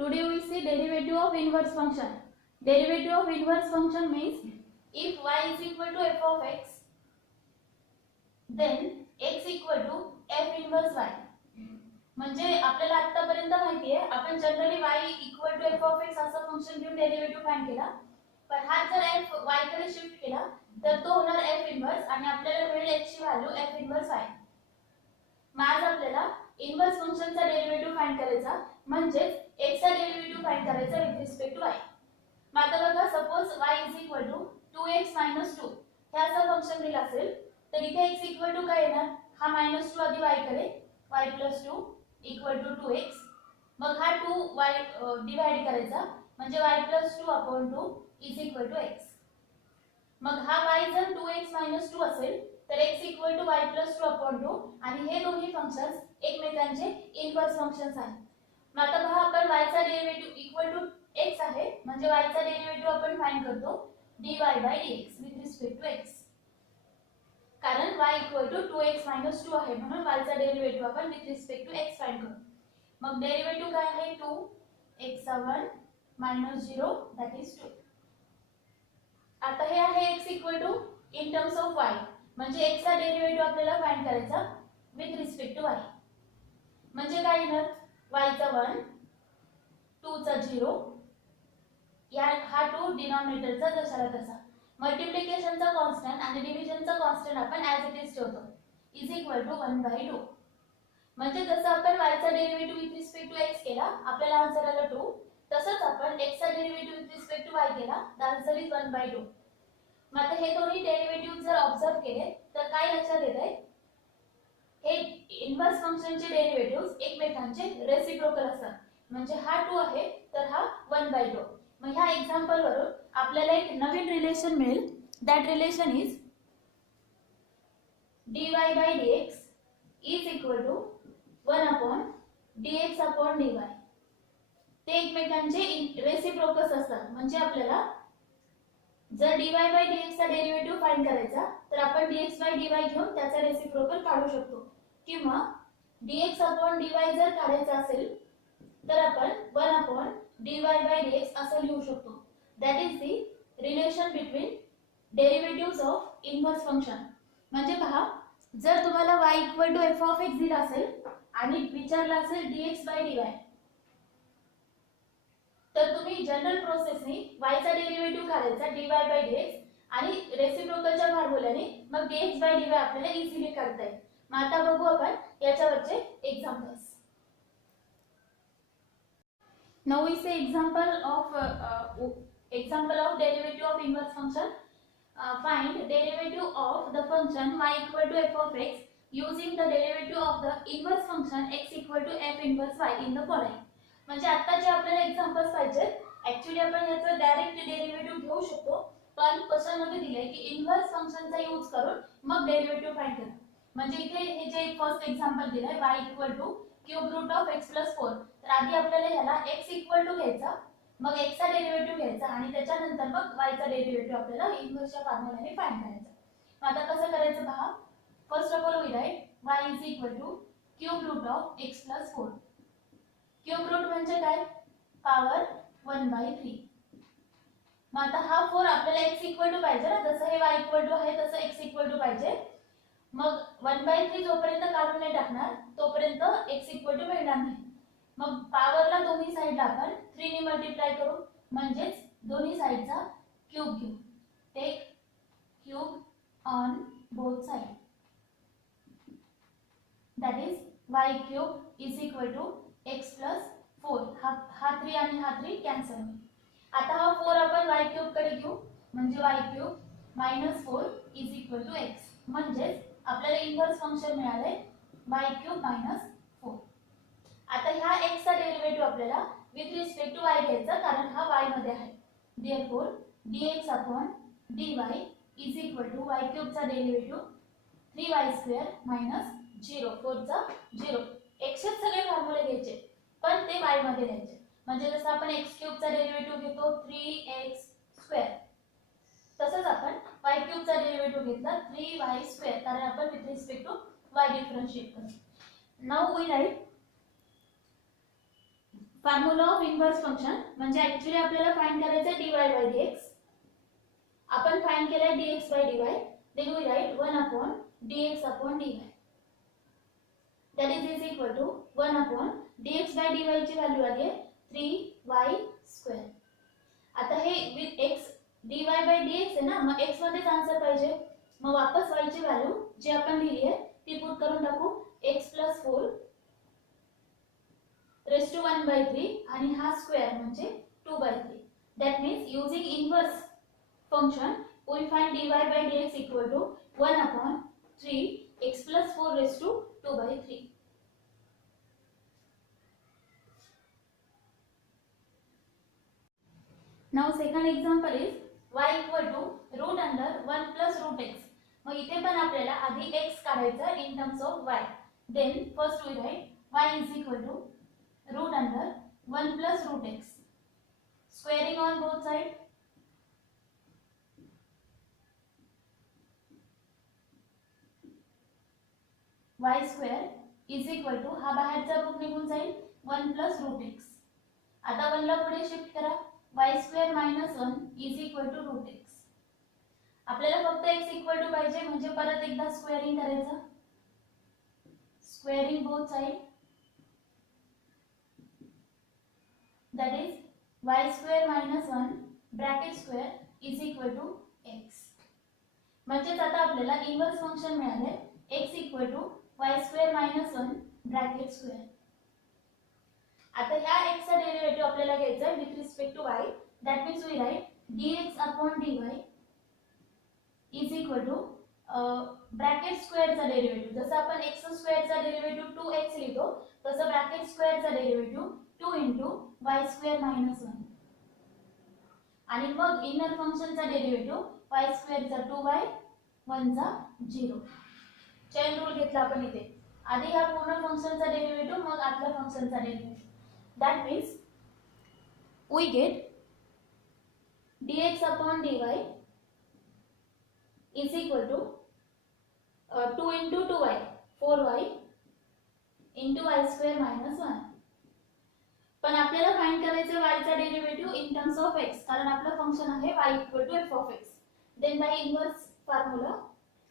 Today we see derivative of inverse function. Derivative of inverse function means if y is equal to f of x, then x equal to f inverse y. म्हणजे आपल्याला आतापर्यंत माहिती आहे आपण generally y equal to f of x असं function घेऊन derivative find केला. पण हा जर f y कडे शिफ्ट केला तर तो होणार f इन्व्हर्स आणि आपल्याला मिळेल x ची व्हॅल्यू f इन्व्हर्स y. मग आज आपल्याला इन्व्हर्स फंक्शनचा डेरिव्हेटिव्ह फाइंड करायचा म्हणजे x चा डेरिव्हेटिव्ह फाइंड करायचा विथ रिस्पेक्ट टू y. मग आता बघा suppose y is equal to 2x 2 हे असं फंक्शन दिलं असेल तर इथे x इक्वल टू काय येणार हा -2 आधी y कडे y + 2 इक्वल टू 2x. मग हा 2y डिवाइड करायचा म्हणजे y + 2/2 is equal to x. मग हा y जर 2x 2 असेल तर x इक्वल टू y + 2/2 आणि हे दोन्ही फंक्शन्स एकमेकांचे इन्व्हर्स फंक्शन्स आहेत. मग आता पहा आपण y चा डेरिव्हेटिव्ह इक्वल टू x आहे म्हणजे y चा डेरिव्हेटिव्ह आपण फाइंड करतो dy/dx with respect to x. कारण y इक्वल टू 2x 2 आहे म्हणून y चा डेरिव्हेटिव्ह आपण with respect to x find करू. मग डेरिव्हेटिव्ह काय आहे 2x 0 दॅट इज 2. आता हे आहे x equal to in terms of y म्हणजे x चा डेरिव्हेटिव्ह आपल्याला फाइंड करायचा विथ रिस्पेक्ट टू y. म्हणजे काय येणार y चा 1 2 चा 0 या हा 2 डिनॉमिनेटरचा जशाला तसा. मल्टिप्लिकेशनचा कॉन्स्टंट आणि डिव्हिजनचा कॉन्स्टंट आपण ॲज इट इज ठेवतो इज इक्वल टू 1/2. म्हणजे जसं आपण y चा derivative with respect to x केला आपल्याला आन्सर आला 2 तसंच आपण x चा derivative with respect to y केला द आन्सर इज 1/2. मग आता हे दोन्ही डेरिव्हेटिव्ह जर ऑब्झर्व केले तर काय लक्षात येतंय हे इन्व्हर्स फंक्शनचे डेरिव्हेटिव्हज एकमेकांचे रेसिप्रोकल असतात. म्हणजे हा 2 आहे तर हा 1/2. मग ह्या एक्झाम्पल वरून आपल्याला एक नवीन रिलेशन मिळेल that relation is dy/dx is equal to 1/dx/dy. ते एकमेकांचे रेसिप्रोकल्स असतात. म्हणजे आपल्याला जर dy/dx चा डेरिव्हेटिव्ह फाइंड करायचा तर आपण dx/dy घेऊन त्याचा रेसिप्रोकल काढू शकतो किंवा dx/dy जर काढायचा असेल तर आपण 1/dy/dx असं लिहू शकतो. That is the relation between derivatives of inverse function. म्हणजे पहा जर तुम्हाला y equal to f of x दिला असेल आणि विचारला असेल dx/dy तर तुम्ही जनरल प्रोसेसने y चा डेरिव्हेटिव्ह काढायचा dy/dx आणि रेसिप्रोकलच्या फॉर्म्युल्याने मग dx/dy आपल्याला इझिली काढता येईल. मग आता बघू आपण याच्यावरचे examples. Now we say example of derivative of inverse function. Find derivative of the function y equal to f of x using the derivative of the inverse function x equal to f inverse y in the following. म्हणजे आता जे आपल्याला examples पाहिजे actually आपण याचा direct derivative घेऊ शकतो पण क्वेश्चन मध्ये दिले की इन्व्हर्स फंक्शनचा यूज करून मग डेरिव्हेटिव्ह फाइंड करा. म्हणजे इथे हे जे फर्स्ट एक्झाम्पल दिलंय y equal to cube root of x + 4 तर आधी आपल्याला ह्याला x इक्वल टू घ्यायचा मग x चा डेरिव्हेटिव्ह घ्यायचा आणि त्याच्यानंतर मग y चा डेरिव्हेटिव्ह आपल्याला इन्व्हर्सच्या फॉर्म्युल्याने फाइंड करायचा. मग आता कसं करायचं पहा. First of all we write y is equal to cube root of x + 4. Cube root म्हणजे काय पॉवर 1/3. मग आता हा 4 आपल्याला x इक्वल टू पाहिजे ना जसं हे y इक्वल टू आहे तसं x इक्वल टू पाहिजे. मग 1/3 जोपर्यंत काढून नाही टाकणार तोपर्यंत x इक्वल टू मिळणार नाही. मग पॉवरला दोन्ही साइडला आपण 3 ने मल्टिप्लाय करू म्हणजे दोन्ही साइडचा क्यूब घेऊ. Take cube on both side that is y cube is equal to x + 4. हा 3 आणि हा 3 कॅन्सल होईल. आता हा 4 आपण y क्यूब कडे घेऊ म्हणजे y cube -4 is equal to x. म्हणजे आपल्याला इन्व्हर्स फंक्शन मिळाले y क्यूब -4. आता ह्या x चा डेरिव्हेटिव्ह आपल्याला विथ रिस्पेक्ट टू y घ्यायचा कारण हा y मध्ये आहे. Therefore dx/dy is equal to y cube चा डेरिव्हेटिव्ह 3y² - 0 4 चा 0. x चे सगळे फॉर्म्युले घ्यायचे पण ते y मध्ये लिहायचे. म्हणजे जसं आपण x क्यूब चा डेरिव्हेटिव्ह घेतो 3x² तसंच आपण y क्यूब चा डेरिव्हेटिव्ह घेतला 3y² कारण आपण with respect to y differentiate करतो. Now we write formula of inverse function म्हणजे ऍक्च्युली आपल्याला फाइंड करायचं dy बाय dx. आपण फाइंड केलाय dx by dy. Then we write 1 upon dx upon dy. that is equal to 1 upon dx by dy ची value आली आहे 3y square. आता हे with x dy by dx आहे ना, मग x मध्येच आन्सर पाहिजे. मग वापस y ची व्हॅल्यू जी आपण लिहिली आहे ती पुट करून टाकू x + 4 raised to 1/3 आणि हा स्क्वेअर म्हणजे 2/3. that means using inverse function we find dy by dx equal to 1 upon 3 x plus 4 raised to 2/3. now second example is y equal to root under 1 plus root x. मग इथे पण आपल्याला आधी x काढायचा in terms of y. then first we write y is equal to root under 1 plus root x. squaring on both sides. y square is equal to हा बाहेरचा route निघून जाईल 1 plus root x. आता 1 ला पुढे shift करा y square minus 1 is equal to root x. आपल्याला फक्त x equal to पाहिजे म्हणजे परत एकदा स्क्वेअरिंग करायचं. Squaring both side. that is y square minus 1 bracket square is equal to x. म्हणजे आता आपल्याला इनव्हर्स फंक्शन मिळाले x equal to y square minus 1 bracket square. आता ह्या x चा डेरिव्हेटिव्ह आपल्याला घ्यायचा आहे with respect to y. that means we write dx upon dy is equal to bracket square चा डेरिव्हेटिव्ह. जसं आपण x स्क्वेअर चा डेरिव्हेटिव्ह 2x लिहितो तसं ब्रॅकेट स्क्वेअर चा derivative 2 into y square minus 1 आणि मग इनर फंक्शन चा डेरिव्हेटिव्ह y स्क्वेअर चा 2y 1 चा 0. चेन रूल घेतला आपण इथे. आधी ह्या पूर्ण फंक्शनचा डेरिव्हेटिव्ह मग आतल्या फंक्शनचा derivative. that means we get dx upon dy is equal to 2 into 2y 4y into y square minus 1. पण आपल्याला फाइंड करायचे y चा derivative in terms of x कारण आपलं फंक्शन आहे y equal to f of x. then by inverse formula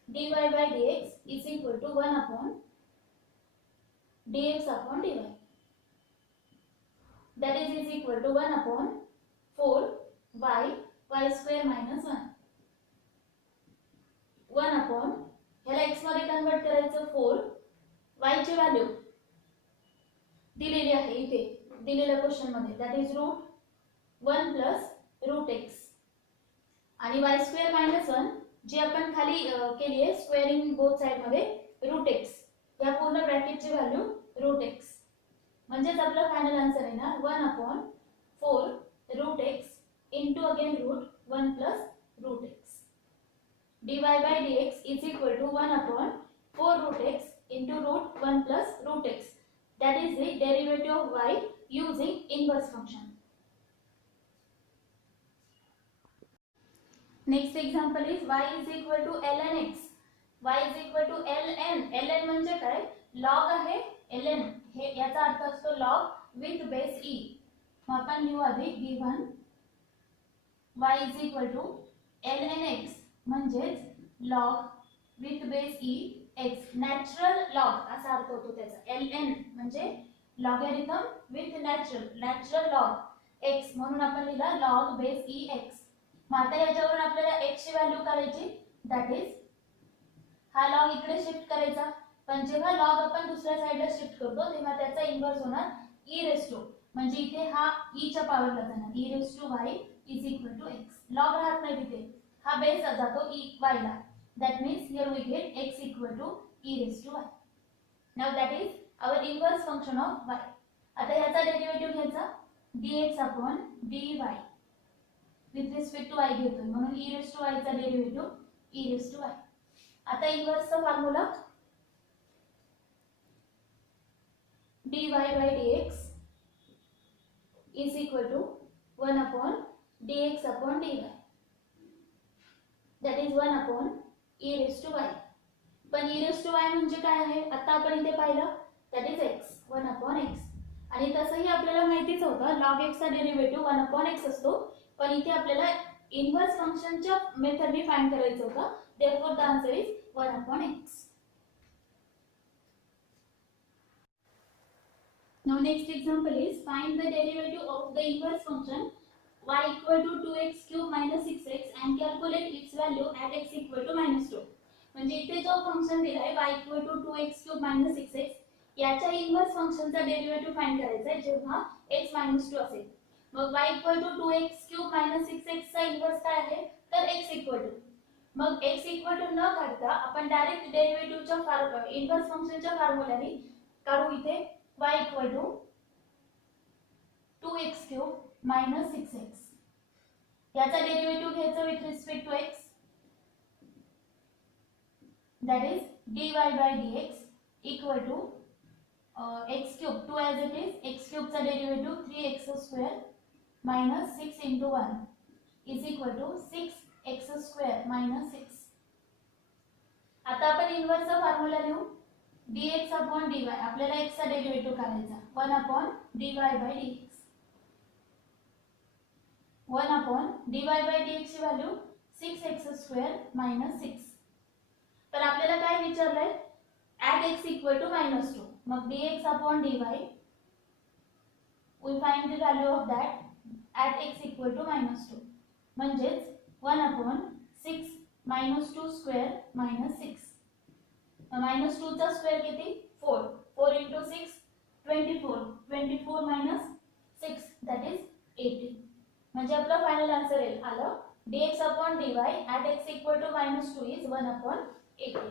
dy by dx is equal to 1 upon dx upon dy. that is equal to 1 upon 4y square minus 1. 1 upon ह्याला x मध्ये convert करायचं 4 y ची value दिलेली आहे इथे दिलेल्या question मध्ये. that is root 1 plus root x आणि y square minus 1 जी आपण खाली केली आहे स्क्वेअरिंग बोथ साइड मध्ये रूट x. या पूर्ण ब्रॅकेटची व्हॅल्यू रूट x म्हणजे आपला फायनल आन्सर आहे ना 1 upon 4 root x into again root 1 plus root x. dy by dx is equal to 1 upon 4 root x into root 1 plus root x. that is the derivative of y using inverse function. next example is y is equal to ln x. y is equal to ln. ln म्हणजे काय log आहे. ln हे याचा अर्थ असतो log with base e. मग आपण लिहू आधी given y is equal to ln x म्हणजे log with base e x. Natural log असा अर्थ होतो त्याचा. ln म्हणजे logarithm with natural log x म्हणून आपण लिहिला log base e x. मग आता याच्यावरून आपल्याला x ची व्हॅल्यू काढायची. दॅट इज हा log इकडे शिफ्ट करायचा पण जेव्हा log आपण दुसऱ्या साइडला शिफ्ट करतो तेव्हा त्याचा इन्व्हर्स होणार e रेस टू म्हणजे इथे हा e च्या पॉवरला जाणार e raise to y is equal to x. log राहत नाही तिथे हा बेस जातो e y ला. that means here we get x equal to e raised to y. now that is our inverse function of y. आता याचा derivative घ्यायचा dx upon dy with respect to y घेतोय म्हणून e raised to y चा derivative e raised to y. आता इन्व्हर्सचा formula dy by dx is equal to 1 upon dx upon dy. that is 1 upon e raised to y. पण e raised to y म्हणजे काय आहे आता आपण इथे पाहिलं that is x 1 upon x. आणि तसंही आपल्याला माहितीच होतं log x चा डेरिव्हेटिव्ह 1/x असतो, पण इथे आपल्याला इनव्हर्स फंक्शनच्या मेथडने फाइंड करायचं होतं. therefore the answer is 1/x. Now next example is find the derivative of the inverse function y equal to 2x cube minus 6x and calculate its value at x equal to -2. म्हणजे इथे जो function दिला आहे y equal to 2x cube minus 6x याच्या inverse फंक्शनचा derivative find करायचा आहे जेव्हा x -2 असेल. मग y equal to 2x cube minus 6x चा इनव्हर्स काय आहे तर x equal to. मग x equal to न काढता आपण डायरेक्ट डेरिव्हेटिव्हच्या इनव्हर्स फंक्शनच्या फॉर्म्युलाने काढू. इथे y equal to 2x cube minus 6x याचा डेरिव्हेटिव्ह घ्यायचा with respect to x, that is dy by dx equal to x cube 2 as it is, x cube चा derivative 3x square minus 6 into 1 is equal to 6x square minus 6. आता आपण इनव्हर्सचा formula लिहू. dx upon dy आपल्याला x चा derivative काढायचा 1 upon dy by dx. 1 upon dy by dx ची value 6x square minus 6. तर आपल्याला काय विचारलंय at x equal to -2. मग dx upon dy we find the value of that at x equal to -2. म्हणजेच 1 upon 6 -2 square minus 6. -2 चा square किती 4. 4 into 6 24. 24 minus 6 that is 18. म्हणजे आपला फायनल आन्सर येईल आलं dx upon dy at x equal to -2 is 1/18.